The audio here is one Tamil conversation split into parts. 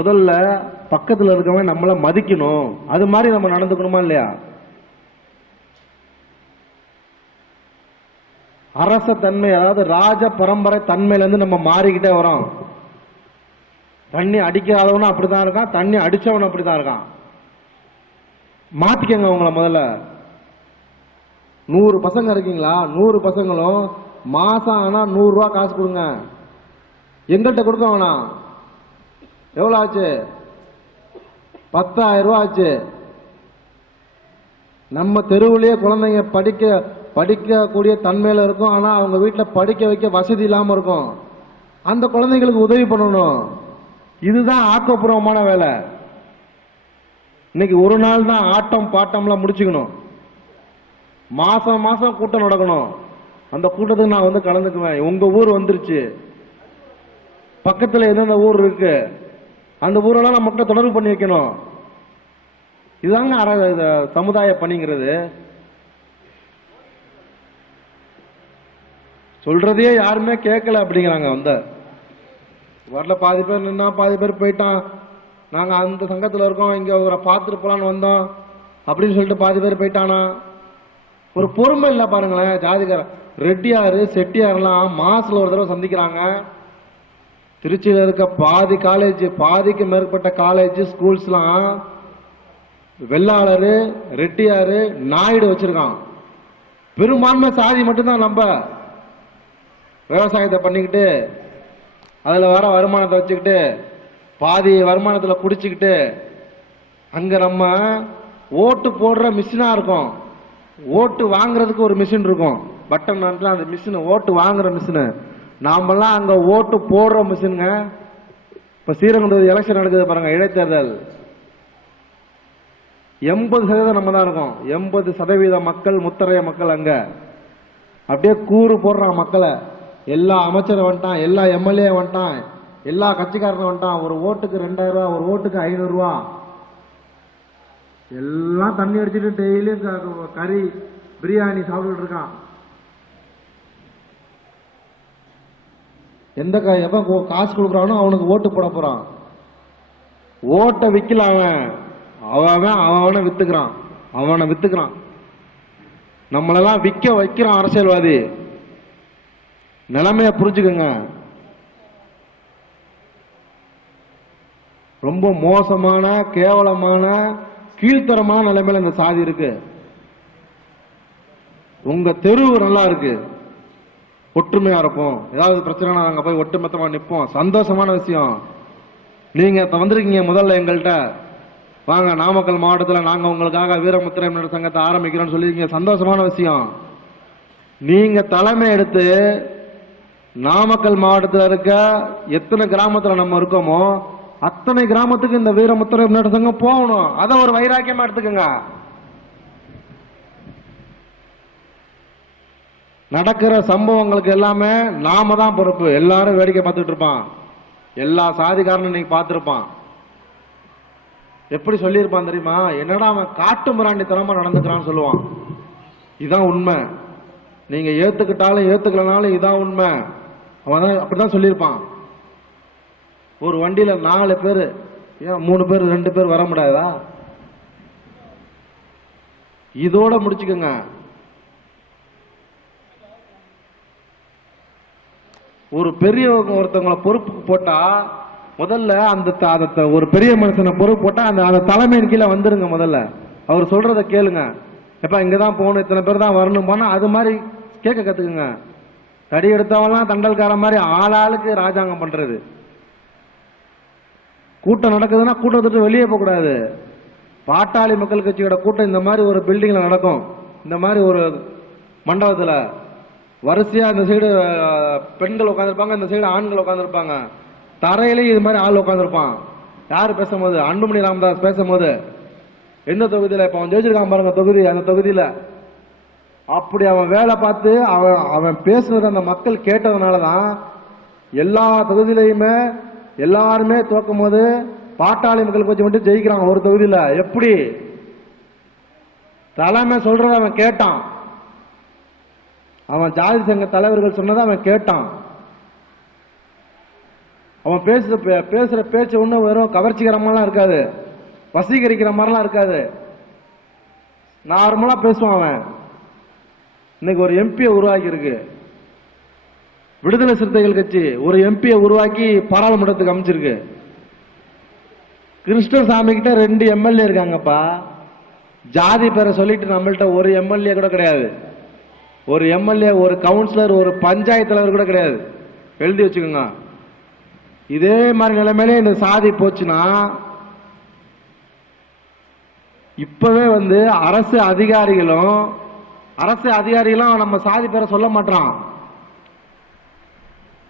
முதல்ல பக்கத்தில் இருக்கவங்க நம்மள மதிக்கணும். அது மாதிரி நம்ம நடந்துக்கணுமா இல்லையா? அரச தன்மை அதாவது ராஜ பரம்பரை தன்மையிலேருந்து நம்ம மாறிக்கிட்டே வரோம். தண்ணி அடிக்காதவனும் அப்படிதான் இருக்கான் தண்ணி அடிச்சவனும் அப்படிதான் இருக்கான். மாற்றிக்கங்க உங்களை முதல்ல. நூறு பசங்க இருக்கீங்களா? நூறு பசங்களும் மாதம் ஆனால் நூறுரூவா காசு கொடுங்க. எங்கள்கிட்ட கொடுக்க வேணாம். எவ்வளோ ஆச்சு பத்தாயிரம் ரூபா ஆச்சு நம்ம தெருவுலயே குழந்தைங்க படிக்க படிக்கக்கூடிய தன்மையில இருக்கும். ஆனா அவங்க வீட்டில் படிக்க வைக்க வசதி இல்லாமல் இருக்கும். அந்த குழந்தைங்களுக்கு உதவி பண்ணணும். இதுதான் ஆக்கப்பூர்வமான வேலை. இன்னைக்கு ஒரு நாள் தான் ஆட்டம் பாட்டம்லாம் முடிச்சுக்கணும். மாசம் மாசம் கூட்டம் நடக்கணும். அந்த கூட்டத்துக்கு நான் வந்து கலந்துக்குவேன். உங்க ஊர் வந்துருச்சு. பக்கத்துல எந்தெந்த ஊர் இருக்கு? அந்த ஊரெல்லாம் நம்ம தொடர்பு பண்ணி வைக்கணும். இதுதாங்க அற சமுதாய பணிங்கிறது. சொல்றதையே யாருமே கேட்கல அப்படிங்கிறாங்க வந்த வரல பாதி பேர் நின்னா பாதி பேர் போயிட்டான். நாங்க அந்த சங்கத்துல இருக்கோம் இங்க அவரை பார்த்துட்டு போகலான்னு வந்தோம் அப்படின்னு சொல்லிட்டு பாதி பேர் போயிட்டானா? ஒரு பொறுமை இல்லை பாருங்களேன் ஜாதிகாரன் ரெட்டியாரு செட்டியார்லாம் மாசத்துல ஒரு தடவை சந்திக்கிறாங்க. திருச்சியில் இருக்க பாதி காலேஜ் பாதிக்கு மேற்பட்ட காலேஜ் ஸ்கூல்ஸ்லாம் வெள்ளாளர் ரெட்டியாரு நாயுடு வச்சிருக்கான். பெரும்பான்மை சாதி மட்டும்தான் நம்ம. விவசாயத்தை பண்ணிக்கிட்டு அதில் வர வருமானத்தை வச்சுக்கிட்டு பாதி வருமானத்தில் பிடிச்சிக்கிட்டு அங்கே நம்ம ஓட்டு போடுற மிஷினாக இருக்கும். ஓட்டு வாங்குறதுக்கு ஒரு மிஷின் இருக்கும். பட்டன் நாட்டில் அந்த மிஷின் ஓட்டு வாங்குற மிஷினு நாமெல்லாம் அங்கே ஓட்டு போடுற மிஷினுங்க. இப்போ ஸ்ரீரங்கம் எலெக்ஷன் நடக்குது பாருங்க இடைத்தேர்தல். எண்பது சதவீதம் நம்ம தான் இருக்கோம். எண்பது சதவீத மக்கள் முத்தரைய மக்கள் அங்க. அப்படியே கூறு போடுறான் மக்களை. எல்லா அமைச்சரும் வந்துட்டான் எல்லா எம்எல்ஏ வந்துட்டான் எல்லா கட்சிக்காரனும் வந்துட்டான். ஒரு ஓட்டுக்கு ரெண்டாயிரம் ரூபா ஒரு ஓட்டுக்கு ஐநூறு ரூபா. எல்லாம் தண்ணி அடிச்சுட்டு டெய்லியும் கறி பிரியாணி சாப்பிட்டுட்டு இருக்கான். எந்த க- எவன் கோ- காசு கொடுக்குறானோ அவனுக்கு ஓட்டு போட போகிறான் ஓட்டை விற்கல அவன். அவன் அவன் அவனை விற்றுக்கிறான் அவனை விற்றுக்கிறான் நம்மளெல்லாம் விற்க வைக்கிறான் அரசியல்வாதி. நிலைமையை புரிஞ்சுக்கோங்க. ரொம்ப மோசமான கேவலமான கீழ்த்தரமான நிலைமையில இந்த சாதி இருக்கு. உங்க தெருவு நல்லா இருக்கு. ஒற்றுமையா இருப்போம். ஏதாவது பிரச்சனைனா நாங்க போய் ஒட்டுமொத்தமா நிற்போம் சந்தோஷமான விஷயம். நீங்க இப்ப வந்திருக்கீங்க முதல்ல எங்கள்கிட்ட வாங்க நாமக்கல் மாவட்டத்தில் நாங்க உங்களுக்காக வீரமுத்திரையினர் சங்கத்தை ஆரம்பிக்கிறோன்னு சொல்லியிருக்கீங்க. சந்தோஷமான விஷயம். நீங்க தலைமை எடுத்து நாமக்கல் மாவட்டத்தில் இருக்க எத்தனை கிராமத்தில் நம்ம இருக்கோமோ அத்தனை கிராமத்துக்கு இந்த வீரமுத்திரை முன்னேற்ற சங்கம் போகணும். அதை ஒரு வைராக்கியமா எடுத்துக்கோங்க. நடக்கிற சம்பவங்களுக்கு எல்லாமே நாம தான் பொறுப்பு. எல்லாரும் வேடிக்கை பார்த்துட்டு இருப்பான். எல்லா சாதிக்காரனும் இன்னைக்கு பார்த்துருப்பான். எப்படி சொல்லியிருப்பான் தெரியுமா? என்னடா அவன் காட்டு மிராண்டித்தனமா நடந்துக்கிறான்னு சொல்லுவான். இதான் உண்மை. நீங்க ஏத்துக்கிட்டாலும் ஏத்துக்கலனாலும் இதான் உண்மை. அவன் தான் அப்படிதான் சொல்லியிருப்பான். ஒரு வண்டியில நாலு பேர். ஏன் மூணு பேர் ரெண்டு பேர் வர முடியாதா? இதோட முடிச்சுக்கோங்க. ஒரு பெரியவங்க ஒருத்தவங்கள பொறுப்புக்கு போட்டா முதல்ல அந்த த- த- ஒரு பெரிய மனுஷனை பொறுப்பு போட்டா அந்த அந்த தலைமையின் கீழே வந்துருங்க முதல்ல. அவர் சொல்றத கேளுங்க. எப்ப இங்க தான் போகணும் இத்தனை பேர் தான் வரணும் போனா அது மாதிரி கேட்க கத்துக்குங்க. தடி எடுத்தவங்களாம் தண்டல்கார மாதிரி ஆளாளுக்கு ராஜாங்கம் பண்றது. கூட்டம் நடக்குதுன்னா கூட்டத்தை வெளியே போகக்கூடாது பாட்டாளி மக்கள் கட்சியோட கூட்டம் இந்த மாதிரி ஒரு பில்டிங்கில் நடக்கும். இந்த மாதிரி ஒரு மண்டபத்தில். வரிசையாக இந்த சைடு பெண்கள் உட்காந்துருப்பாங்க இந்த சைடு ஆண்கள் உட்காந்துருப்பாங்க தரையிலேயே இது மாதிரி ஆள் உட்காந்துருப்பான் யார் பேசும்போது? அன்புமணி ராமதாஸ் பேசும்போது. எந்த தொகுதியில்? இப்போ அவன் ஜெயிச்சிருக்கான் பாருங்க தொகுதி அந்த தொகுதியில். அப்படி அவன் வேலை பார்த்து அவன் அவன் பேசுனது அந்த மக்கள் கேட்டதுனால தான் எல்லா தொகுதியிலையுமே எல்லாருமே தோக்கும் போது பாட்டாளி மக்கள் கொஞ்சம் மட்டும் ஜெயிக்கிறான் ஒரு தொகுதியில். எப்படி? தலைமை சொல்றத அவன் கேட்டான். அவன் ஜாதி சங்க தலைவர்கள் சொன்னதை அவன் கேட்டான். அவன் பேசுற பே- பேசுற பேச்சு ஒன்றும் வெறும் கவர்ச்சிகரமாலாம் இருக்காது. வசீகரிக்கிற மாதிரிலாம் இருக்காது. நார்மலாக பேசுவான் அவன். இன்னைக்கு ஒரு எம்பியை உருவாக்கி இருக்கு விடுதலை சிறுத்தைகள் கட்சி ஒரு எம்பியை உருவாக்கி பாராளுமன்றத்துக்கு அமைச்சிருக்கு. கிருஷ்ணசாமி கிட்ட ரெண்டு எம்எல்ஏ இருக்காங்கப்பா. ஜாதி பேரை சொல்லிட்டு நம்மள்கிட்ட ஒரு எம்எல்ஏ கூட கிடையாது. ஒரு எம்எல்ஏ ஒரு கவுன்சிலர் ஒரு பஞ்சாயத்து தலைவர் கூட கிடையாது. எழுதி வச்சுக்கோங்க. இதே மாதிரி நிலைமையிலே இந்த சாதி போச்சுன்னா இப்பவே வந்து அரசு அதிகாரிகளும் அரசு அதிகாரிகளும் நம்ம சாதி பேரை சொல்ல மாட்டான்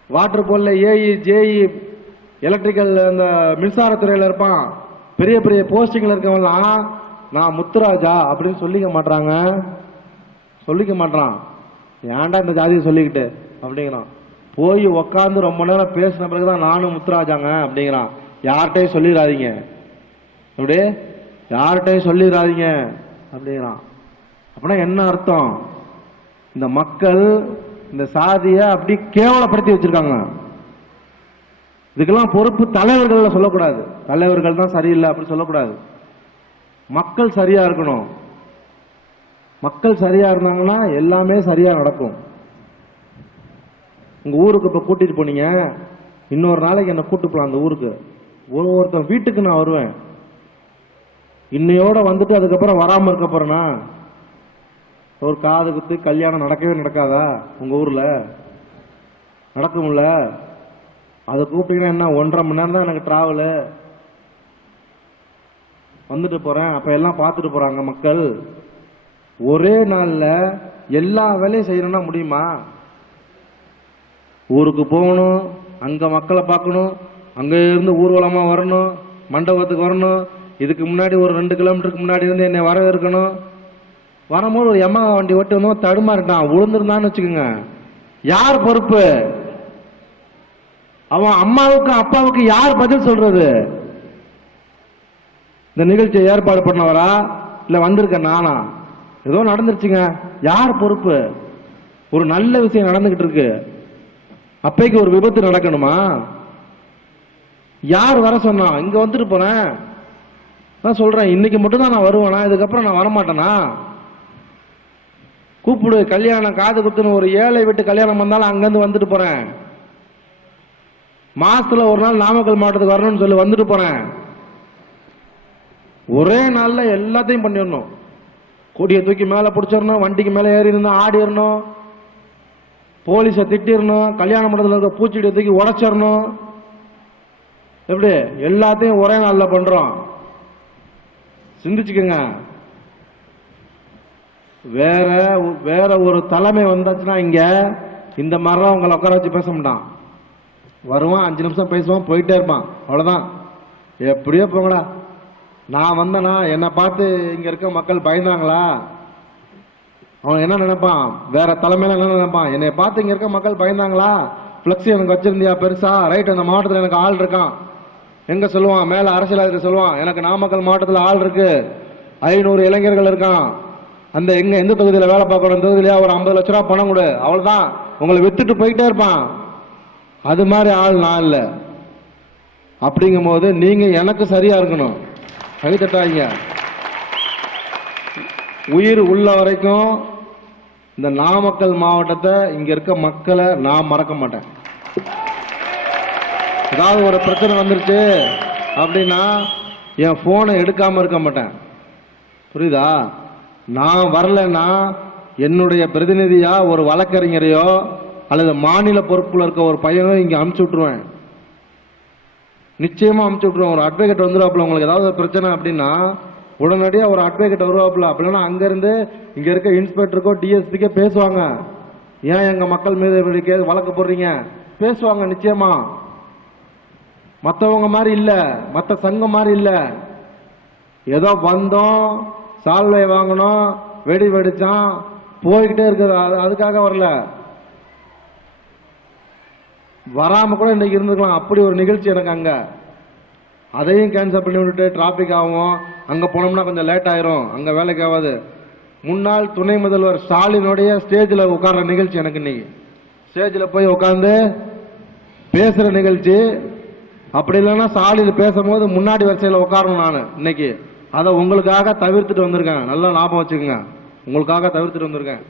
வாட்டர் போல்ல ஏஇ ஜேஇ எலக்ட்ரிக்கல் அந்த மின்சாரத்துறையில் இருப்பான். பெரிய பெரிய போஸ்டிங்கில் இருக்கவங்களாம் நான் முத்துராஜா அப்படின்னு சொல்லிக்க மாட்றாங்க. சொல்லிக்க மாட்டான் ஏன்டா இந்த ஜாதியை சொல்லிக்கிட்டு? அப்படிங்கிறான். போய் உக்காந்து ரொம்ப நேரம் பேசின பிறகு தான் நானும் முத்துராஜாங்க அப்படிங்கிறான். யார்கிட்டயும் சொல்லிடாதீங்க. அப்படி யார்கிட்டையும் சொல்லிடாதீங்க அப்படிங்கிறான். அப்படின்னா என்ன அர்த்தம்? இந்த மக்கள் இந்த சாதியை அப்படி கேவலப்படுத்தி வச்சிருக்காங்க. இதுக்கெல்லாம் பொறுப்பு தலைவர்கள் சொல்லக்கூடாது. தலைவர்கள் தான் சரியில்லை அப்படின்னு சொல்லக்கூடாது. மக்கள் சரியா இருக்கணும். மக்கள் சரியா இருந்தாங்கன்னா எல்லாமே சரியா நடக்கும். உங்க ஊருக்கு இப்ப கூட்டிட்டு போனீங்க இன்னொரு நாளைக்கு என்ன கூட்டு போலாம் அந்த ஊருக்கு. ஒரு ஒருத்தன் வீட்டுக்கு நான் வருவேன். இன்னையோட வந்துட்டு அதுக்கப்புறம் வராம இருக்க போறேனா? ஒரு காது குத்து கல்யாணம் நடக்கவே நடக்காதா உங்க ஊர்ல? நடக்கும்ல அதை கூப்பிட்டீங்கன்னா என்ன ஒன்றரை மணி நேரம் தான் எனக்கு டிராவலு வந்துட்டு போறேன். அப்ப எல்லாம் பார்த்துட்டு போறாங்க மக்கள். ஒரே நாளில் எல்லா வேலையும் செய்யணும்னா முடியுமா? ஊருக்கு போகணும் அங்கே மக்களை பார்க்கணும் அங்கே இருந்து ஊர்வலமாக வரணும் மண்டபத்துக்கு வரணும் இதுக்கு முன்னாடி ஒரு ரெண்டு கிலோமீட்டருக்கு முன்னாடி இருந்து என்னை வரவேற்கணும். வரும்போது ஒரு எம்மா வண்டி ஓட்டி வந்தோம் தடுமாறிட்டான் விழுந்துருந்தான்னு வச்சுக்கோங்க. யார் பொறுப்பு? அவன் அம்மாவுக்கும் அப்பாவுக்கு யார் பதில் சொல்றது? இந்த நிகழ்ச்சியை ஏற்பாடு பண்ணவரா? இல்லை வந்திருக்க நானா? ஏதோ நடந்துருச்சுங்க. யார் பொறுப்பு? ஒரு நல்ல விஷயம் நடந்துகிட்டு இருக்கு அப்பைக்கு ஒரு விபத்து நடக்கணுமா? யார் வர சொன்னா? இங்க வந்துட்டு போறேன். நான் சொல்றேன் இன்னைக்கு மட்டும் தான் நான் வருவேனா? இதுக்கப்புறம் நான் வரமாட்டேனா? கூப்பிடு கல்யாணம் காது குத்துன்னு ஒரு ஏழை விட்டு கல்யாணம் வந்தாலும் அங்கேருந்து வந்துட்டு போறேன். மாசத்துல ஒரு நாள் நாமக்கல் மாவட்டத்துக்கு வரணும்னு சொல்லி வந்துட்டு போறேன். ஒரே நாள்ல எல்லாத்தையும் பண்ணிடணும். கொடியை தூக்கி மேலே பிடிச்சிடணும் வண்டிக்கு மேலே ஏறி இருந்தால் ஆடிடணும். போலீஸை திட்டிடணும் கல்யாண மண்டலத்தில் இருக்க பூச்செடியை தூக்கி உடச்சிடணும். எப்படி? எல்லாத்தையும் ஒரே நாளில் பண்ணுறோம் சிந்திச்சுக்கோங்க. வேற வேற ஒரு தலைமை வந்தாச்சுன்னா இங்க இந்த மாதிரிலாம் உங்களை உட்கார வச்சு பேச மாட்டான். வருவான் அஞ்சு நிமிஷம் பேசுவான் போயிட்டே இருப்பான். அவ்வளோதான் எப்படியோ போங்கடா. நான் வந்தேனா என்னை பார்த்து இங்க இருக்க மக்கள் பயந்தாங்களா? அவன் என்ன நினைப்பான்? வேற தலைமையில என்ன நினைப்பான்? என்னை பார்த்து இங்க இருக்க மக்கள் பயந்தாங்களா? பிளக்ஸி எனக்கு வச்சிருந்தியா பெருசா? ரைட் அந்த மாவட்டத்தில் எனக்கு ஆள் இருக்கான். எங்க சொல்லுவான்? மேல அரசியல் சொல்லுவான் எனக்கு நாமக்கல் மாவட்டத்தில் ஆள் இருக்கு. ஐநூறு இளைஞர்கள் இருக்கான். அந்த எங்க எந்த தொகுதியில் வேலை பார்க்கணும்? இந்த ஒரு ஐம்பது லட்ச ரூபா பணம் கொடு. அவ்வளவுதான். உங்களை வித்துட்டு போயிட்டே இருப்பான். அது மாதிரி ஆள் நான் இல்லை. அப்படிங்கும் போது நீங்க எனக்கு சரியா இருக்கணும். கை தட்டாதீங்க உயிர் உள்ள வரைக்கும் இந்த நாமக்கல் மாவட்டத்தை இங்க இருக்க மக்களை நான் மறக்க மாட்டேன். ஏதாவது ஒரு பிரச்சனை வந்துருச்சு அப்படின்னா என் போனை எடுக்காம இருக்க மாட்டேன். புரியுதா? நான் வரலைன்னா என்னுடைய பிரதிநிதியா ஒரு வழக்கறிஞரையோ அல்லது மாநில பொறுப்புல இருக்க ஒரு பையனோ இங்க அமுச்சு விட்டுருவேன். நிச்சயமா அமுச்சு விட்ருவோம் ஒரு அட்வொகேட் வந்துருவாப்புல. உங்களுக்கு ஏதாவது பிரச்சனை அப்படின்னா உடனடியாக ஒரு அட்வொகேட் வருவாப்புல. அப்படின்னா அங்கேருந்து இங்கே இருக்க இன்ஸ்பெக்டருக்கோ டிஎஸ்பிக்கோ பேசுவாங்க. ஏன் எங்கள் மக்கள் மீது இப்படி கே வழக்கு போடுறீங்க? பேசுவாங்க நிச்சயமா. மற்றவங்க மாதிரி இல்லை. மற்ற சங்கம் மாதிரி இல்லை. ஏதோ வந்தோம் சால்வை வாங்கினோம் வெடி வெடிச்சான் போய்கிட்டே இருக்குது. அது- அதுக்காக வரல. வராமல் கூட இன்னைக்கு இருந்துக்கலாம் அப்படி ஒரு நிகழ்ச்சி எனக்கு அங்கே. அதையும் கேன்சல் பண்ணி விட்டுட்டு டிராஃபிக் ஆகும். அங்கே போனோம்னா கொஞ்சம் லேட் ஆயிரும். அங்கே வேலைக்கு ஆகாது. முன்னாள் துணை முதல்வர் ஸ்டாலினுடைய ஸ்டேஜில் உட்கார்ற நிகழ்ச்சி எனக்கு இன்னைக்கு. ஸ்டேஜில் போய் உட்காந்து பேசுகிற நிகழ்ச்சி. அப்படி இல்லைன்னா ஸ்டாலின் பேசும்போது முன்னாடி வரிசையில் உட்காரணும் நான் இன்னைக்கு. அதை உங்களுக்காக தவிர்த்துட்டு வந்திருக்கேன். நல்லா லாபம் வச்சுக்கோங்க. உங்களுக்காக தவிர்த்துட்டு வந்திருக்கேன்.